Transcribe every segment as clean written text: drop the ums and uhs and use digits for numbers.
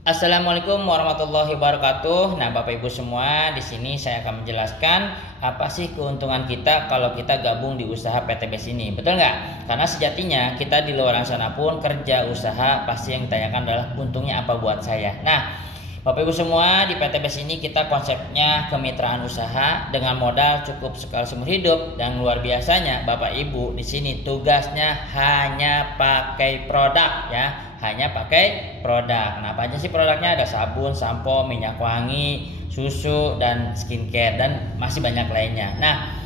Assalamualaikum warahmatullahi wabarakatuh. Nah, Bapak Ibu semua, di sini saya akan menjelaskan apa sih keuntungan kita kalau kita gabung di usaha PTBS ini. Betul nggak? Karena sejatinya kita di luar sana pun kerja usaha, pasti yang ditanyakan adalah untungnya apa buat saya. Nah, Bapak Ibu semua, di PTBS ini kita konsepnya kemitraan usaha dengan modal cukup sekali seumur hidup, dan luar biasanya Bapak Ibu di sini tugasnya hanya pakai produk ya, hanya pakai produk. Nah, apa aja sih produknya? Ada sabun, sampo, minyak wangi, susu, dan skincare, dan masih banyak lainnya. Nah,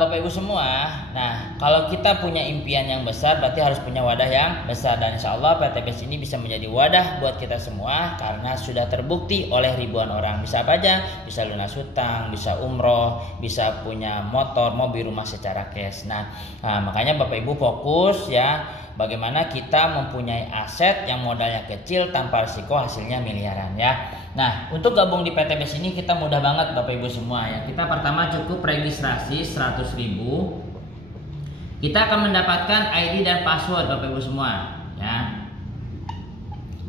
Bapak Ibu semua, nah kalau kita punya impian yang besar berarti harus punya wadah yang besar, dan insya Allah PTBS ini bisa menjadi wadah buat kita semua karena sudah terbukti oleh ribuan orang. Bisa apa aja? Bisa lunas hutang, bisa umroh, bisa punya motor, mobil, rumah secara cash. Nah, makanya Bapak Ibu fokus ya, bagaimana kita mempunyai aset yang modalnya kecil tanpa risiko hasilnya miliaran ya. Nah, untuk gabung di PTBS ini kita mudah banget Bapak Ibu semua ya. Kita pertama cukup registrasi 100.000. Kita akan mendapatkan ID dan password Bapak Ibu semua ya.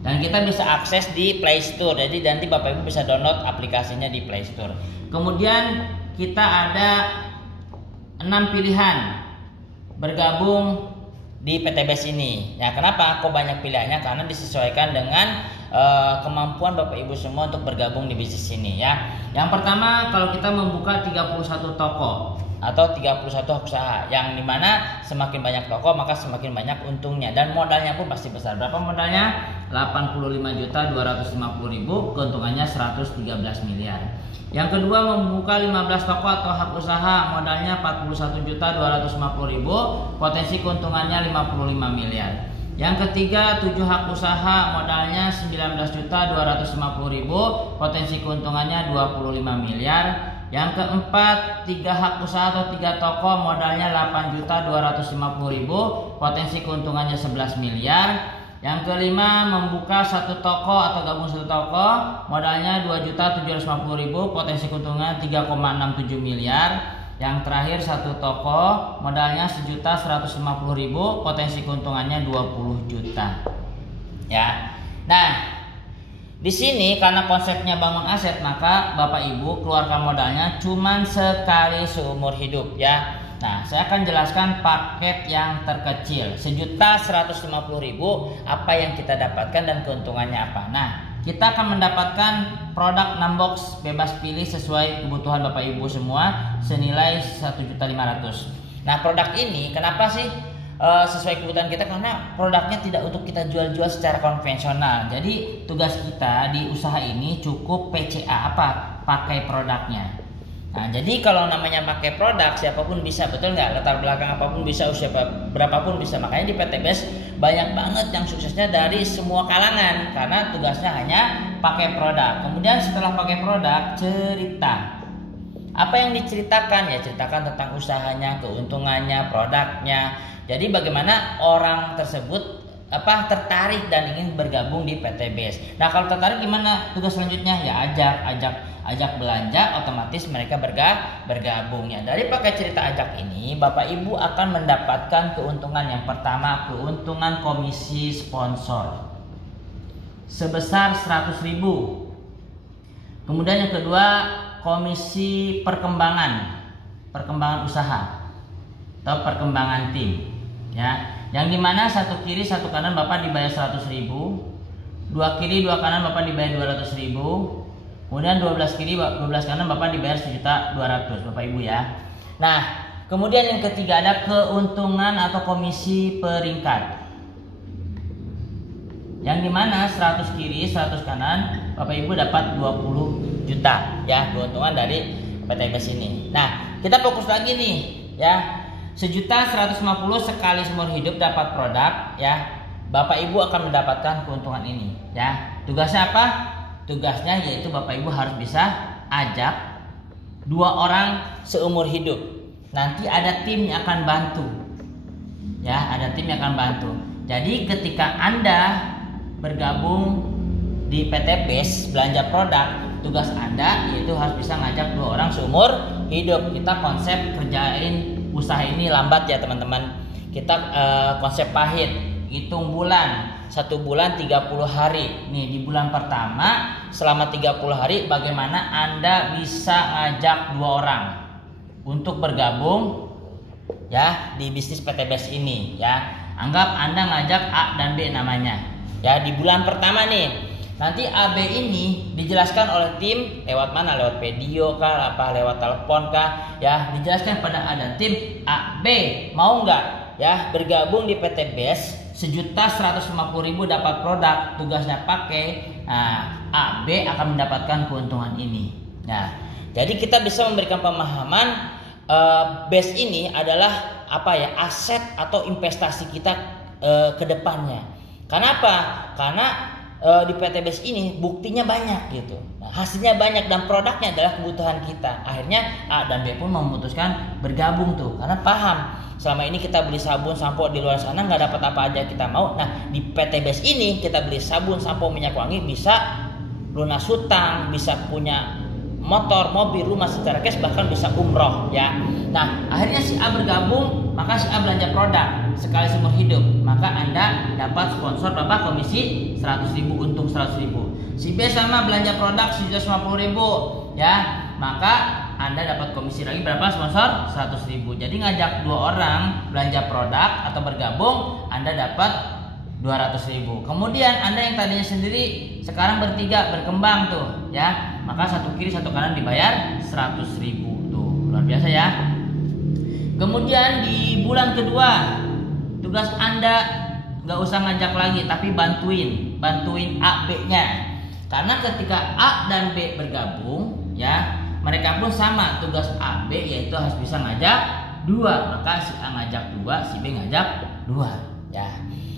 Dan kita bisa akses di Play Store. Jadi nanti Bapak Ibu bisa download aplikasinya di Play Store. Kemudian kita ada 6 pilihan bergabung di PTBS ini. Nah, kenapa kok banyak pilihannya? Karena disesuaikan dengan kemampuan Bapak Ibu semua untuk bergabung di bisnis ini ya. Yang pertama, kalau kita membuka 31 toko atau 31 usaha, yang dimana semakin banyak toko maka semakin banyak untungnya, dan modalnya pun pasti besar. Berapa modalnya? 85.250.000, keuntungannya 113 miliar. Yang kedua, membuka 15 toko atau hak usaha, modalnya 41.250.000, potensi keuntungannya 55 miliar. Yang ketiga, 7 hak usaha, modalnya 19.250.000, potensi keuntungannya 25 miliar. Yang keempat, 3 hak usaha atau 3 toko, modalnya 8.250.000, potensi keuntungannya 11 miliar. Yang kelima, membuka 1 toko atau gabung 1 toko, modalnya 2.750.000, potensi keuntungan 3,67 miliar. Yang terakhir, 1 toko, modalnya 1.150.000, potensi keuntungannya 20 juta. Ya. Nah, di sini karena konsepnya bangun aset, maka Bapak Ibu keluarkan modalnya cuman sekali seumur hidup ya. Nah, saya akan jelaskan paket yang terkecil, 1.150.000, apa yang kita dapatkan dan keuntungannya apa. Nah, kita akan mendapatkan produk 6 box bebas pilih sesuai kebutuhan Bapak Ibu semua senilai 1.500.000. Nah, produk ini kenapa sih sesuai kebutuhan kita? Karena produknya tidak untuk kita jual-jual secara konvensional. Jadi tugas kita di usaha ini cukup PCA, apa? Pakai produknya. Nah, jadi kalau namanya pakai produk, siapapun bisa, betul nggak? Latar belakang apapun bisa, usia berapapun bisa. Makanya di PTBS banyak banget yang suksesnya dari semua kalangan karena tugasnya hanya pakai produk. Kemudian setelah pakai produk, cerita. Apa yang diceritakan? Ya, ceritakan tentang usahanya, keuntungannya, produknya. Jadi bagaimana orang tersebut tertarik dan ingin bergabung di PTBS. Nah, kalau tertarik gimana tugas selanjutnya? Ya, ajak belanja, otomatis mereka bergabung ya. Dari pakai cerita ajak ini, Bapak Ibu akan mendapatkan keuntungan. Yang pertama, keuntungan komisi sponsor sebesar 100.000. Kemudian yang kedua, komisi perkembangan usaha atau perkembangan tim ya. Yang dimana 1 kiri 1 kanan Bapak dibayar 100.000, 2 kiri 2 kanan Bapak dibayar 200.000. Kemudian 12 kiri 12 kanan Bapak dibayar 1.200.000 Bapak Ibu ya. Nah, kemudian yang ketiga ada keuntungan atau komisi peringkat, yang dimana 100 kiri 100 kanan Bapak Ibu dapat 20 juta ya, keuntungan dari PTBS ini. Nah, kita fokus lagi nih ya. 1.150.000 sekali seumur hidup dapat produk ya. Bapak Ibu akan mendapatkan keuntungan ini ya. Tugasnya apa? Tugasnya yaitu Bapak Ibu harus bisa ajak 2 orang seumur hidup. Nanti ada tim yang akan bantu. Ya, ada tim yang akan bantu. Jadi ketika Anda bergabung di PTBS belanja produk, tugas Anda yaitu harus bisa ngajak 2 orang seumur hidup. Kita konsep kerjain usaha ini lambat ya teman-teman. Kita konsep pahit, hitung bulan. 1 bulan 30 hari. Nih di bulan pertama selama 30 hari bagaimana Anda bisa ngajak 2 orang untuk bergabung ya di bisnis PTBS ini ya. Anggap Anda ngajak A dan B namanya. Ya, di bulan pertama nih. Nanti AB ini dijelaskan oleh tim lewat mana? Lewat video kah, lewat telepon kah? Ya, dijelaskan pada A dan tim AB mau nggak ya bergabung di PTBS 1.150.000 dapat produk, tugasnya pakai. Nah, AB akan mendapatkan keuntungan ini. Nah, jadi kita bisa memberikan pemahaman BES ini adalah aset atau investasi kita ke depannya. Kenapa? Karena di PTBS ini buktinya banyak gitu. Nah, hasilnya banyak dan produknya adalah kebutuhan kita. Akhirnya A dan B pun memutuskan bergabung tuh karena paham selama ini kita beli sabun sampo di luar sana nggak dapat apa aja kita mau. Nah, di PTBS ini kita beli sabun sampo minyak wangi bisa lunas hutang, bisa punya motor, mobil, rumah secara cash, bahkan bisa umroh ya. Nah, akhirnya si A bergabung, maka si A belanja produk sekali seumur hidup, maka Anda dapat sponsor berapa? Komisi 100.000, untung 100.000. Si B sama belanja produk 150.000 ya, maka Anda dapat komisi lagi berapa? Sponsor 100.000. Jadi ngajak 2 orang belanja produk atau bergabung, Anda dapat 200.000. Kemudian Anda yang tadinya sendiri sekarang bertiga berkembang tuh ya, maka satu kiri satu kanan dibayar 100.000 tuh, luar biasa ya. Kemudian di bulan kedua tugas Anda nggak usah ngajak lagi tapi bantuin A B-nya, karena ketika A dan B bergabung ya mereka pun sama tugas A B yaitu harus bisa ngajak 2, maka si A ngajak 2, si B ngajak 2 ya.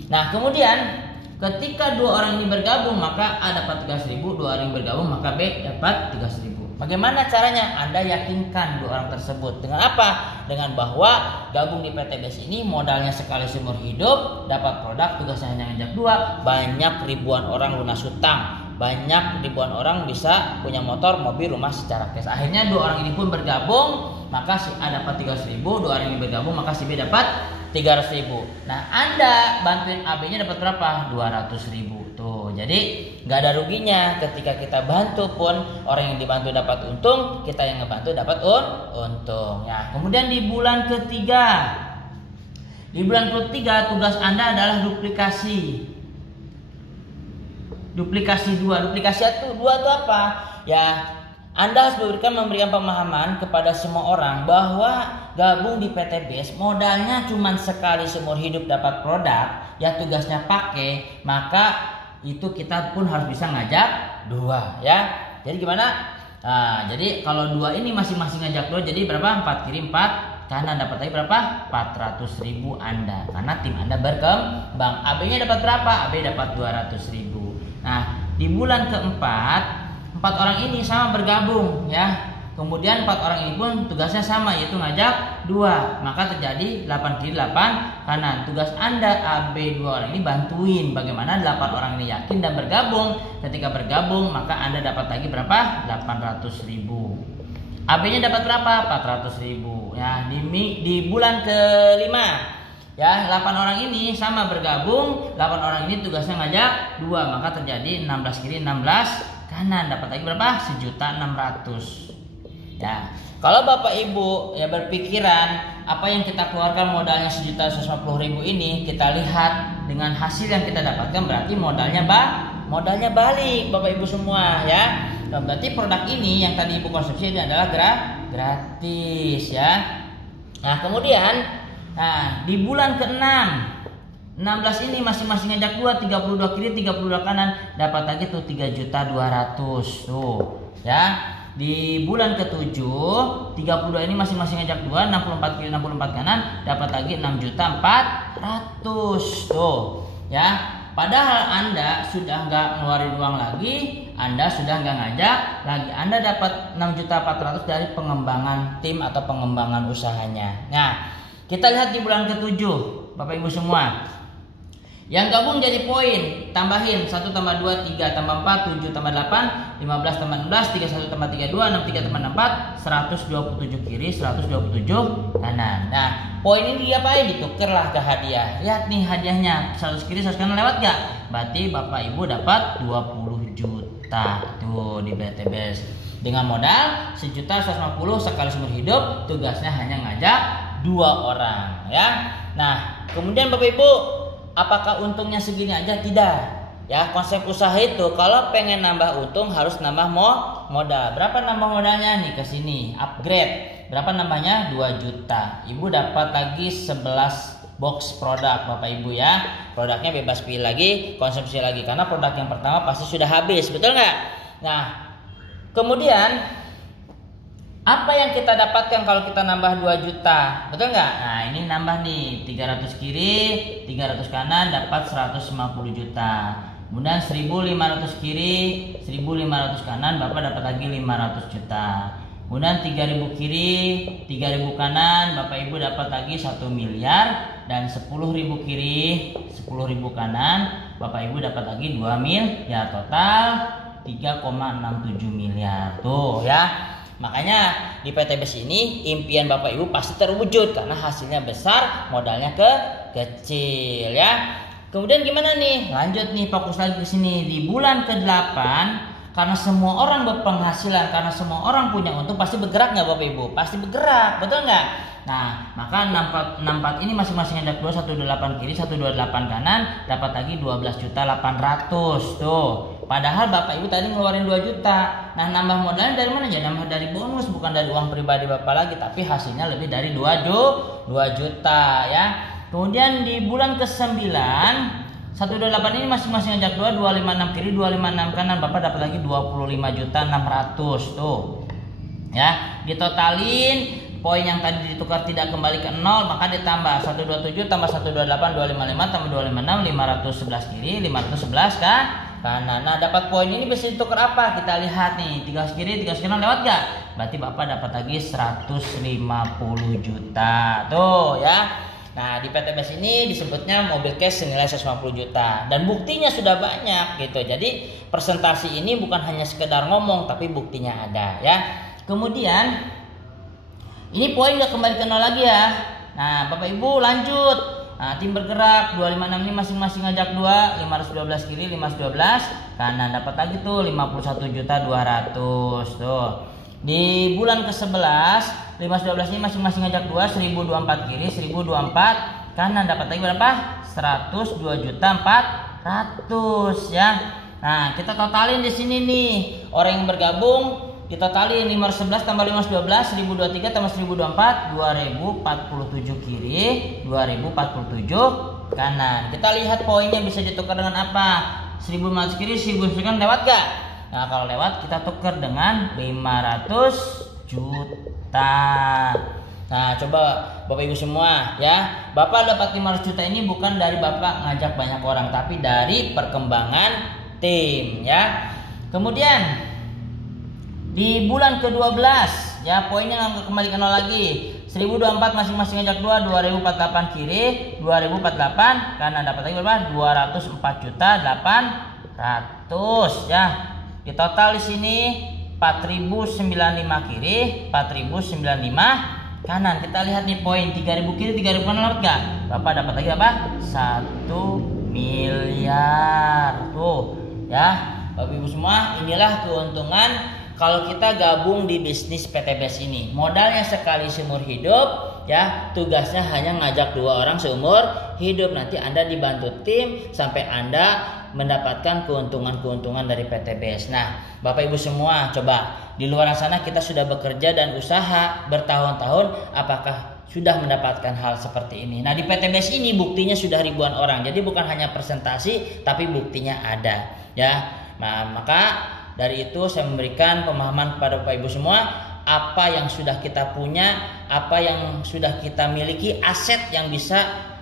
Nah, kemudian ketika 2 orang ini bergabung maka A dapat 300.000, 2 orang ini bergabung maka B dapat 300.000. Bagaimana caranya? Anda yakinkan 2 orang tersebut dengan apa? Dengan bahwa gabung di PTBS ini modalnya sekali seumur hidup, dapat produk, tugasnya hanya ngajak 2, banyak ribuan orang lunas hutang, banyak ribuan orang bisa punya motor, mobil, rumah secara cash. Akhirnya 2 orang ini pun bergabung, maka si A dapat 300.000, 2 orang ini bergabung maka si B dapat 300.000. Nah, Anda bantuin AB-nya dapat berapa? 200.000 tuh. Jadi nggak ada ruginya. Ketika kita bantu pun orang yang dibantu dapat untung, kita yang ngebantu dapat untung. Ya. Kemudian di bulan ketiga, tugas Anda adalah duplikasi. Duplikasi 2. Duplikasi 2 itu apa? Ya, Anda harus memberikan pemahaman kepada semua orang bahwa gabung di PTBS modalnya cuma sekali seumur hidup dapat produk, ya tugasnya pakai, maka itu kita pun harus bisa ngajak 2 ya. Jadi gimana? Nah, jadi kalau 2 ini masing-masing ngajak 2 jadi berapa? 4 kiri 4 kanan, dapat lagi berapa? 400.000 Anda karena tim Anda berkembang. AB-nya dapat berapa? AB dapat 200.000. Nah, di bulan keempat 4 orang ini sama bergabung ya. Kemudian 4 orang ini pun tugasnya sama yaitu ngajak 2. Maka terjadi 8 kiri 8 kanan. Tugas Anda AB 2 orang ini bantuin bagaimana 8 orang ini yakin dan bergabung. Ketika bergabung maka Anda dapat lagi berapa? 800.000. AB-nya dapat berapa? 400.000 ya. Di bulan kelima ya, 8 orang ini sama bergabung, 8 orang ini tugasnya ngajak 2, maka terjadi 16 kiri 16 kanan, dapat lagi berapa? 1.600.000. Ya, kalau Bapak Ibu ya berpikiran apa yang kita keluarkan modalnya 1.150.000 ini kita lihat dengan hasil yang kita dapatkan berarti modalnya balik Bapak Ibu semua ya. Dan berarti produk ini yang tadi Ibu konsumsi ini adalah gratis ya. Nah, kemudian di bulan ke-6 16 ini masing-masing ngajak 2, 32 kiri 32 kanan, dapat lagi tuh 3.200.000 tuh ya. Di bulan ke-7 32 ini masing-masing ngajak 2, 64 kiri 64 kanan, dapat lagi 6.400.000 tuh ya. Padahal Anda sudah nggak ngeluarin uang lagi, Anda sudah nggak ngajak lagi, Anda dapat 6.400.000 dari pengembangan tim atau pengembangan usahanya. Nah, kita lihat di bulan ke-7 Bapak Ibu semua. Yang gabung jadi poin, tambahin 1 tambah 2 3 tambah 4 7 tambah 8 15 tambah 16 31 tambah 32 63 tambah 64 127 kiri 127 kanan. Nah, poin ini diapain? Ditukerlah ke hadiah. Lihat nih hadiahnya 100 kiri 100 kanan, lewat gak? berarti Bapak Ibu dapat 20 juta tuh di PTBS. Dengan modal 1.150.000 sekali seumur hidup, tugasnya hanya ngajak 2 orang ya. Nah, kemudian Bapak Ibu, apakah untungnya segini aja? Tidak. Ya, konsep usaha itu kalau pengen nambah untung harus nambah modal. Berapa nambah modalnya nih ke sini? Upgrade. Berapa nambahnya? 2 juta. Ibu dapat lagi 11 box produk Bapak Ibu ya. Produknya bebas pilih lagi, konsumsi lagi karena produk yang pertama pasti sudah habis, betul nggak? Nah, kemudian apa yang kita dapatkan kalau kita nambah 2 juta? Betul nggak? Nah, ini nambah nih 300 kiri, 300 kanan dapat 150 juta. Kemudian 1.500 kiri, 1.500 kanan Bapak dapat lagi 500 juta. Kemudian 3.000 kiri, 3.000 kanan Bapak Ibu dapat lagi 1 miliar. Dan 10.000 kiri, 10.000 kanan Bapak Ibu dapat lagi 2 miliar. Total 3,67 miliar. Tuh ya. Makanya di PTBS ini impian Bapak Ibu pasti terwujud karena hasilnya besar, modalnya kecil ya. Kemudian gimana nih? Lanjut nih, fokus lagi ke sini. Di bulan ke-8 karena semua orang berpenghasilan, karena semua orang punya untung, pasti bergerak nggak Bapak Ibu? Pasti bergerak, betul nggak? Nah, maka 64 ini masing-masing ada 128 kiri, 128 kanan, dapat lagi 12.800.000 tuh. Padahal Bapak Ibu tadi ngeluarin 2 juta. Nah, nambah modalnya dari mana aja? Nambah dari bonus, bukan dari uang pribadi Bapak lagi, tapi hasilnya lebih dari 2 juta ya. Kemudian di bulan ke-9 128 ini masing-masing ajak 256 kiri, 256 kanan, Bapak dapat lagi 25.600.000 tuh. Ya, ditotalin poin yang tadi ditukar tidak kembali ke 0, maka ditambah 127 tambah 128 255 tambah 256 511 kiri, 511 kan? Kanan. Nah, dapat poin ini bisa ditukar apa? Kita lihat nih, 3 kiri 3 kanan lewat gak? Berarti Bapak dapat lagi 150 juta tuh ya. Nah, di PTBS ini disebutnya mobil cash senilai 150 juta dan buktinya sudah banyak gitu. Jadi presentasi ini bukan hanya sekedar ngomong tapi buktinya ada ya. Kemudian ini poin gak kembali ke 0 lagi ya. Nah, Bapak Ibu lanjut. Nah, tim bergerak 256 ini masing-masing ngajak 2, 512 kiri, 512 kanan, dapat lagi tuh 51.200.000 tuh. Di bulan ke-11 512 ini masing-masing ngajak 2, 1024 kiri, 1024 kanan, dapat lagi berapa? 102.400.000 ya. Nah, kita totalin di sini nih. Orang yang bergabung ditotalin 511 tambah 512 1023 tambah 1024 2047 kiri, 2047 kanan. Kita lihat poinnya bisa ditukar dengan apa? 1500 kiri, 1000 kanan lewat gak? Nah, kalau lewat kita tukar dengan 500 juta. Nah, coba Bapak Ibu semua ya. Bapak dapat 500 juta ini bukan dari Bapak ngajak banyak orang, tapi dari perkembangan tim ya. Kemudian di bulan ke-12 ya, poinnya kembali ke 0 lagi. 1024 masing-masing ngajak 2, 2048 kiri, 2048 kanan, dapat lagi berapa? 204.800 ya. Di total di sini 4.095 kiri, 4.095 kanan. Kita lihat nih poin 3.000 kiri, 3.000 kanan lewat gak? Bapak dapat lagi apa? 1 miliar tuh ya. Bapak Ibu semua, inilah keuntungan kalau kita gabung di bisnis PTBS ini. Modalnya sekali seumur hidup ya, tugasnya hanya ngajak 2 orang seumur hidup. Nanti Anda dibantu tim sampai Anda mendapatkan keuntungan-keuntungan dari PTBS. Nah, Bapak Ibu semua, coba di luar sana kita sudah bekerja dan usaha bertahun-tahun, apakah sudah mendapatkan hal seperti ini? Nah, di PTBS ini buktinya sudah ribuan orang. Jadi bukan hanya presentasi, tapi buktinya ada ya. Nah, maka dari itu saya memberikan pemahaman kepada Bapak Ibu semua, apa yang sudah kita punya, apa yang sudah kita miliki, aset yang bisa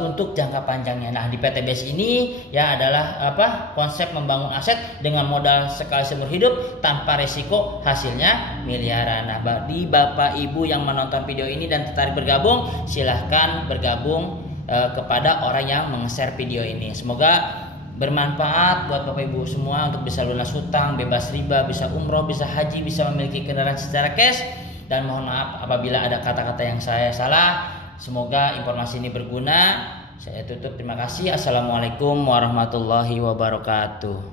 untuk jangka panjangnya. Nah, di PTBS ini ya adalah konsep membangun aset dengan modal sekali seumur hidup tanpa resiko, hasilnya miliaran. Nah, bagi Bapak Ibu yang menonton video ini dan tertarik bergabung, silahkan bergabung kepada orang yang meng-share video ini. Semoga bermanfaat buat Bapak Ibu semua untuk bisa lunas hutang, bebas riba, bisa umroh, bisa haji, bisa memiliki kendaraan secara cash. Dan mohon maaf apabila ada kata-kata yang saya salah. Semoga informasi ini berguna Saya tutup, terima kasih. Assalamualaikum warahmatullahi wabarakatuh.